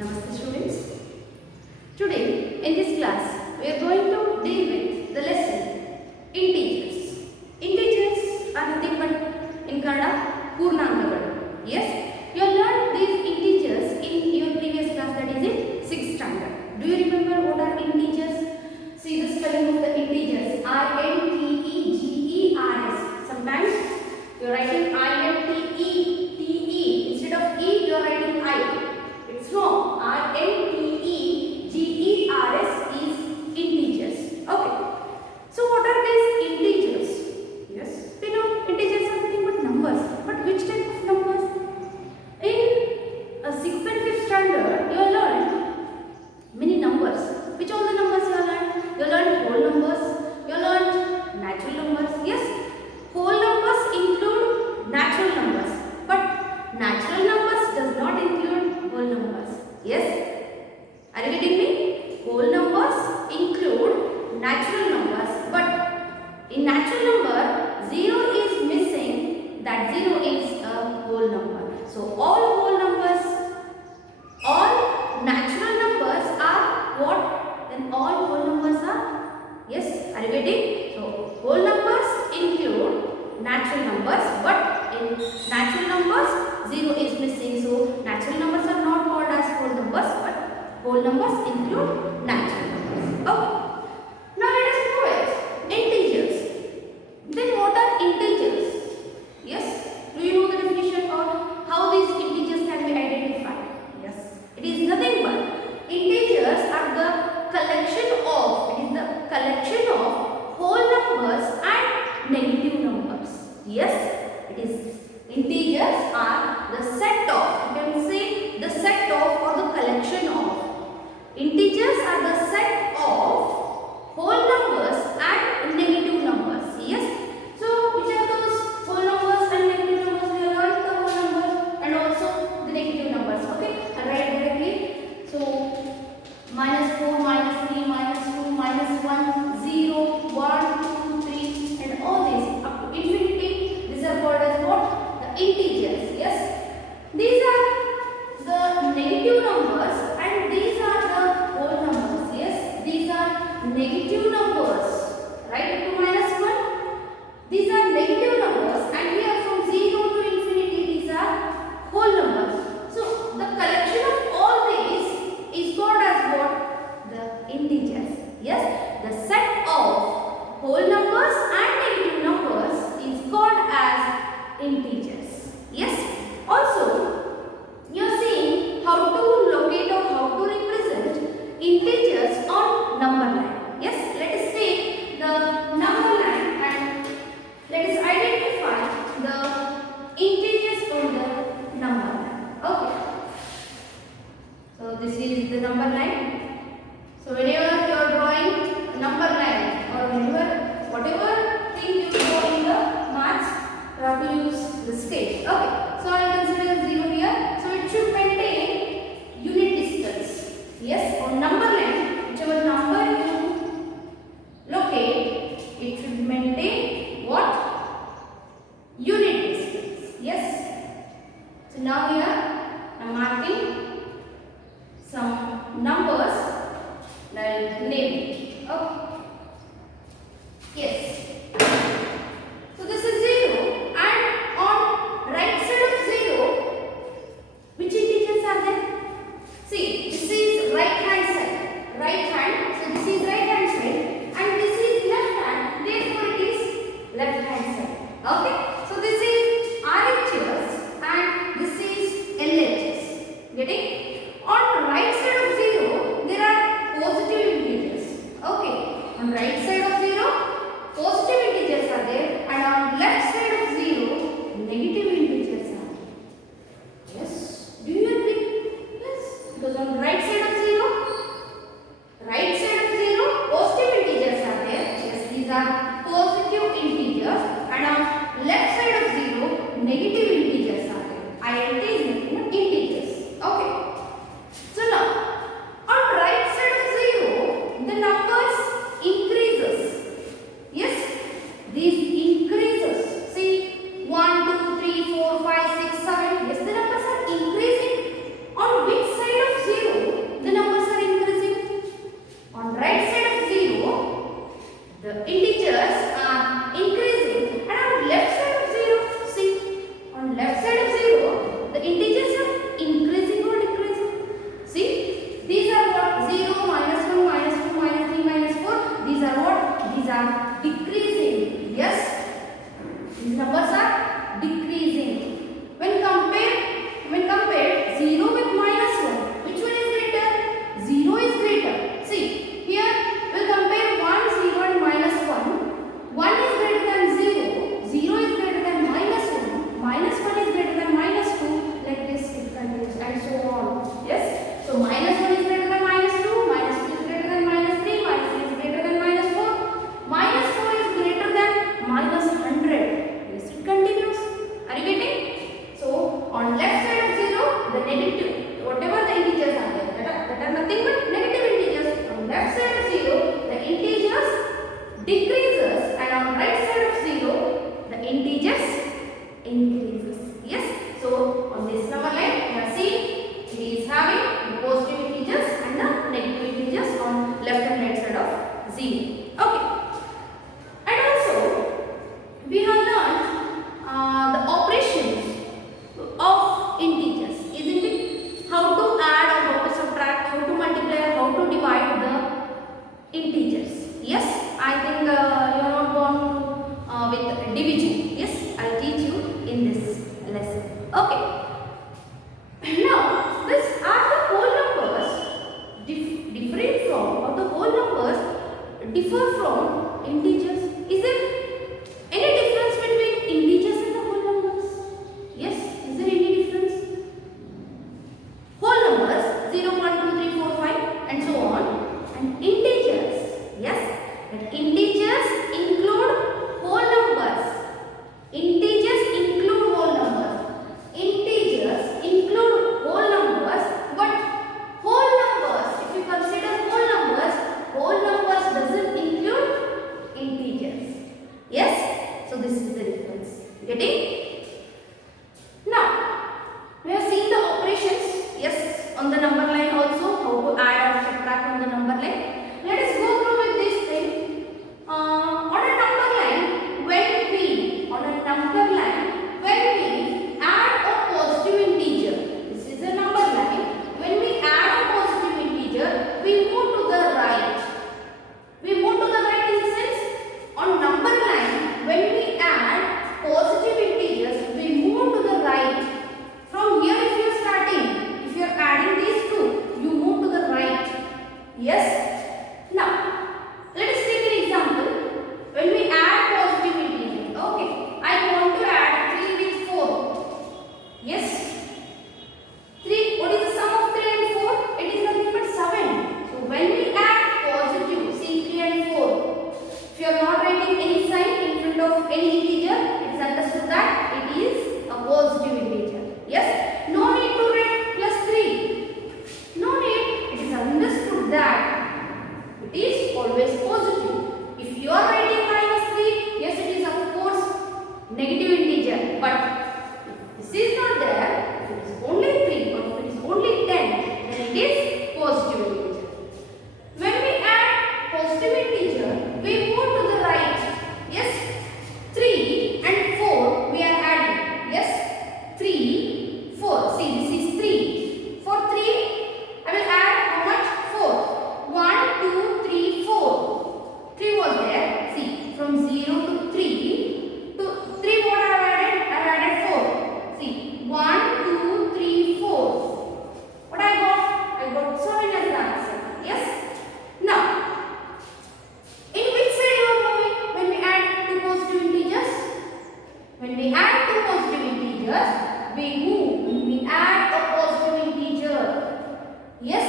Namaste students. Today in this class we are going to deal with the lesson integers. Integers are nothing but in Kannada Purnangagalu. Yes, you have learned these integers in your previous class, that is in 6th standard. Do you remember what are integers? See the spelling of the integers: I-N-T-E-G-E-R-S. Sometimes you are writing I-N-T-E-T-E instead of E, you are writing I. It's wrong. I-N-T-E-G-E-R-S is integers. Okay. So what are these integers? Yes, we know integers are nothing but numbers. But which type of numbers? In 6th and 5th standard, you have learned many numbers. Which all the numbers you have learned? You have learned whole numbers. You have learned natural numbers. Yes, whole numbers include natural numbers. But natural numbers does not include whole numbers. Yes, are you getting me? Whole numbers include natural numbers, but in natural number 0 is missing. That 0 is a whole number. So all whole numbers, all natural numbers are what? Then all whole numbers are? Yes, are you getting? So whole numbers include natural numbers, but in natural numbers 0 is missing. So natural numbers are not called as whole numbers, but whole numbers include natural numbers. Okay. Now let us move it. Integers. Then what are integers? Yes. Do you know the definition or how these integers can be identified? Yes. It is nothing but integers are the collection of. It is the collection of whole numbers and negative numbers. Yes. It is. Integers are the set of. You can say the set of or the collection of. Integers are the set of whole numbers and negative numbers. Yes. So which are those whole numbers and negative numbers? We have learned the whole numbers and also the negative numbers. Okay. I'll write directly. So -4, -3, -2, -1, 0, 1, 2, 3, and all these up to infinity. These are called as what? The integers. Yes. These are the negative numbers and these are the whole numbers. Yes. These are negative numbers. Right up to -1. These are negative numbers, and here from 0 to infinity these are whole numbers. So the collection of all these is called as what? The integers. Yes. The set of whole numbers and negative numbers is called as integers. Yes. Also, you are seeing how to locate or how to represent integers on number line. Yes. Let us take the number line and let us identify the integers on the number line. Okay. So this is the number line. So whenever you are drawing a number line or whenever whatever thing you draw in the maths, you have to use the scale. Okay. So I will consider 0 here. So it should maintain unit distance. Yes. On number line, whichever number you locate, it should maintain what? Unit distance. Yes. So now here I am marking some numbers like name. Okay. Yes. So this is 0, and on right side of 0, which integers are there? See, this is right hand side. Right hand. So this is right hand side, and this is left hand. Therefore it is left hand side. Okay. So this is RHS and this is LHS. Getting? On right side of 0, there are positive integers. Okay. on left side of 0, the negative, whatever the integers are there, that are nothing but negative integers. On left side of 0, the integers decreases, and on right side of 0, the integers increases. Yes. So on this number line, we are seeing it is having the positive integers and the negative integers on left and right side of 0. Okay. And also, we have learned the operations of integers, isn't it? How to add or how to subtract, how to multiply, how to divide the integers. Yes, I think you are not gone with division. Yes, I'll teach you in this lesson. Okay. Now, this are the whole numbers different from, or the whole numbers differ from integers. Is there any difference between integers and the whole numbers? Yes, is there any difference? Whole numbers 0, 1, 2, 3, 4, 5 and so on, and integers, yes, that integers include whole numbers. Integers include whole numbers. Integers include whole numbers, but whole numbers, if you consider whole numbers doesn't include integers. Yes? So this is the difference. Getting? Now, we have seen the operations, yes, on the number line also, how to add or subtract on the number line. Let us go through with this thing. On a number line, when we add a positive integer, this is a number line. When we add a positive integer, we move to the right. We move to the right in the sense, on number line, when we add positive integers, we move to the right. From here, if you are starting, if you are adding these two, you move to the right. Yes? Now, let us take an example. When we add positive integers, okay, I want to add 3 with 4. Yes? 3, what is the sum of 3 and 4? It is nothing but 7. So, when we add positive, see 3 and 4, if you are not writing any sign in front of any integer, it is understood that it is a positive integer. Yes? No need to write plus 3. No need. It is understood that it is always positive. If you are writing minus 3, yes, it is of course negative integer. But if this is not there, if it is only 3 or if it is only 10, then it is positive integer. When we add positive integer, we move to the right. Yes, 3 and 4 we are adding. Yes, 3, 4. See, this is 3. For 3, I will add how much? 4. 1, 2, 3, 4. 3 was there. See, from 0 to 3 to 3 what I have added? I have added 4. See, 1, 2, 3, 4. What I got? I got 7 as the answer. Yes? Now, in which side you are moving when we add two positive integers? When we add two positive integers, we move. When we add a positive integer, yes,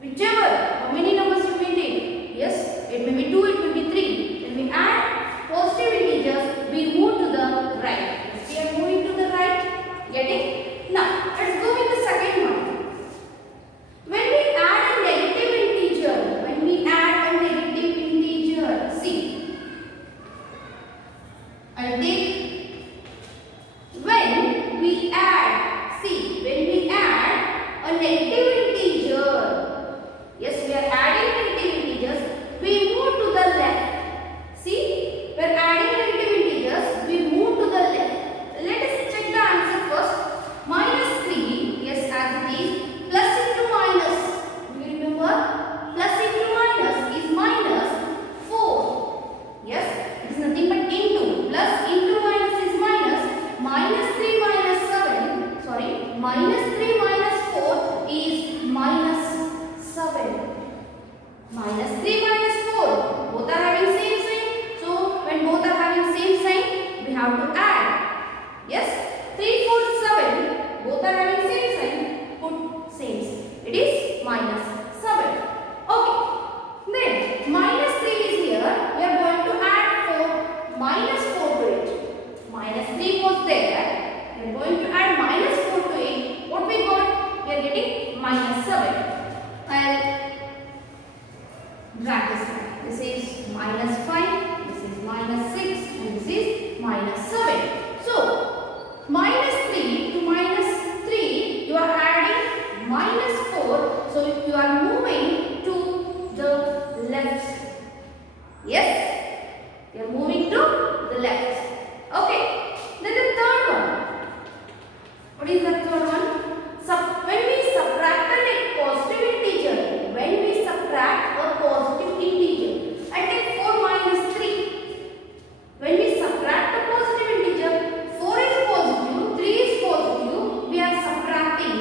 whichever, how many numbers you may take, yes, it may be 2, it may be 3. When we add positive integers, we move to the right. Yes, we are moving to the right. Getting? Now, let's go with the second one. When we add a negative integer, see, I'll take, when we minus 7. I'll drag this line. This is minus 5, this is minus 6, and this is minus 7. So, minus 3 to minus 3, you are adding minus 4. So, you are moving to the left. Yes? You are moving to the left. Okay. Then the third one. What is the third one? When we subtract a positive integer, I take 4 minus 3. When we subtract a positive integer, 4 is positive, 3 is positive, we are subtracting.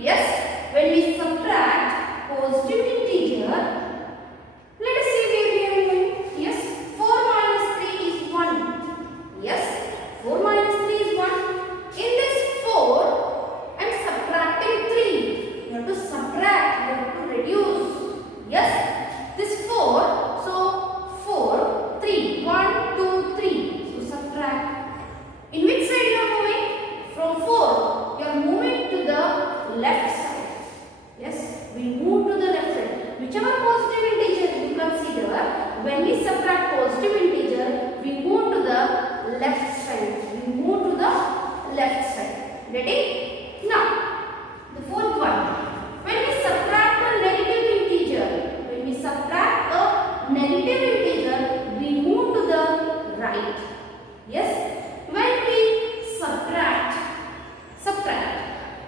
Yes, when we subtract positive integer, let us see where we are going. Yes, 4 minus 3 is 1. Yes, 4 minus 3 is 1. In this 4, I am subtracting 3. You have to subtract, you have to reduce. Yes, this 4, so 4, 3, 1, 2, 3. So subtract. In which side you are moving? From 4, you are moving to the left side. Yes, we move to the left side. Whichever positive integer you consider, when we subtract positive integer, we move to the left side. We move to the left side. Ready? Now, the fourth one. When we subtract a negative integer, we move to the right. Yes? When we subtract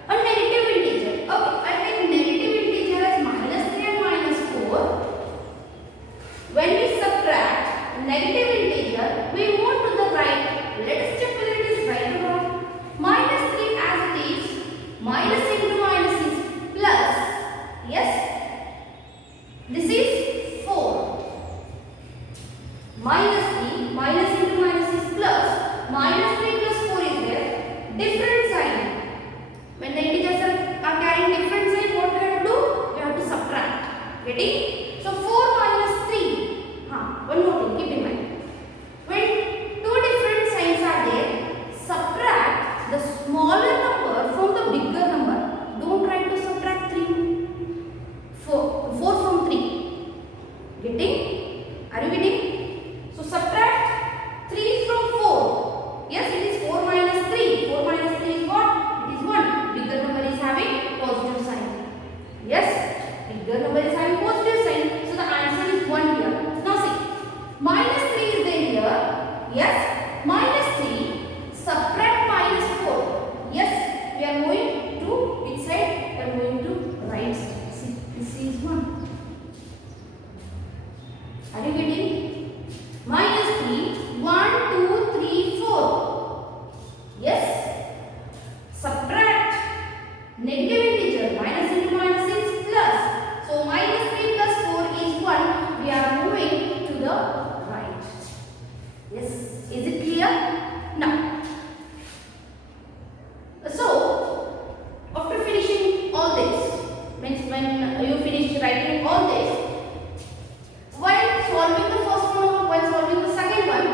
a negative integer. Okay, I take negative integer as minus 3 and minus 4. When we subtract negative integer, we move to the right. Let us check whether it is right or wrong. Minus 3 as it is, minus into minus is plus. Yes? This is 4. Minus 3, minus into minus is plus. Minus 3 plus 4 is there. Different sign. When the integers are carrying different sign, what we have to do? We have to subtract. Ready? So 4 minus 3. One more thing, keep in mind. When two different signs are there, subtract the smaller number from the bigger number. Don't try to subtract 3. 4 from 3. Getting? Are you getting? So subtract 3 from 4. Yes, it is 4 minus 3. 4 minus 3 is what? It is 1. Bigger number is having positive sign. Yes, bigger number is having positive sign. So the answer is 1 here. Now see, minus 3 is there here. Yes, minus 3. Subtract minus 4. Yes, we are moving to which side? We are moving to right side. See, this is 1. Are you getting? Minus 3, 1, 2, 3, 4. Yes. Subtract negative integer. Minus into minus is plus. So minus 3 plus 4 is 1. We are moving to the right. Yes. Is it clear? Now. So, after finishing all this, means when you finish writing all this, while solving the first one, while solving the second one,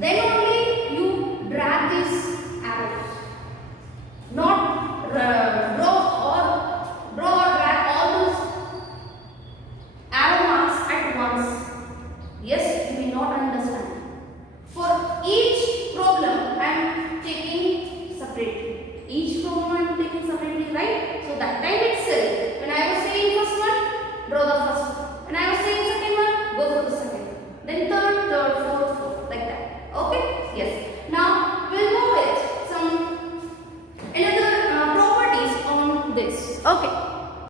then only you drag these arrows. Not draw or drag all those arrow marks at once. Yes, you may not understand. For each problem, I am taking separately. Each problem I am taking separately, right? So that time itself,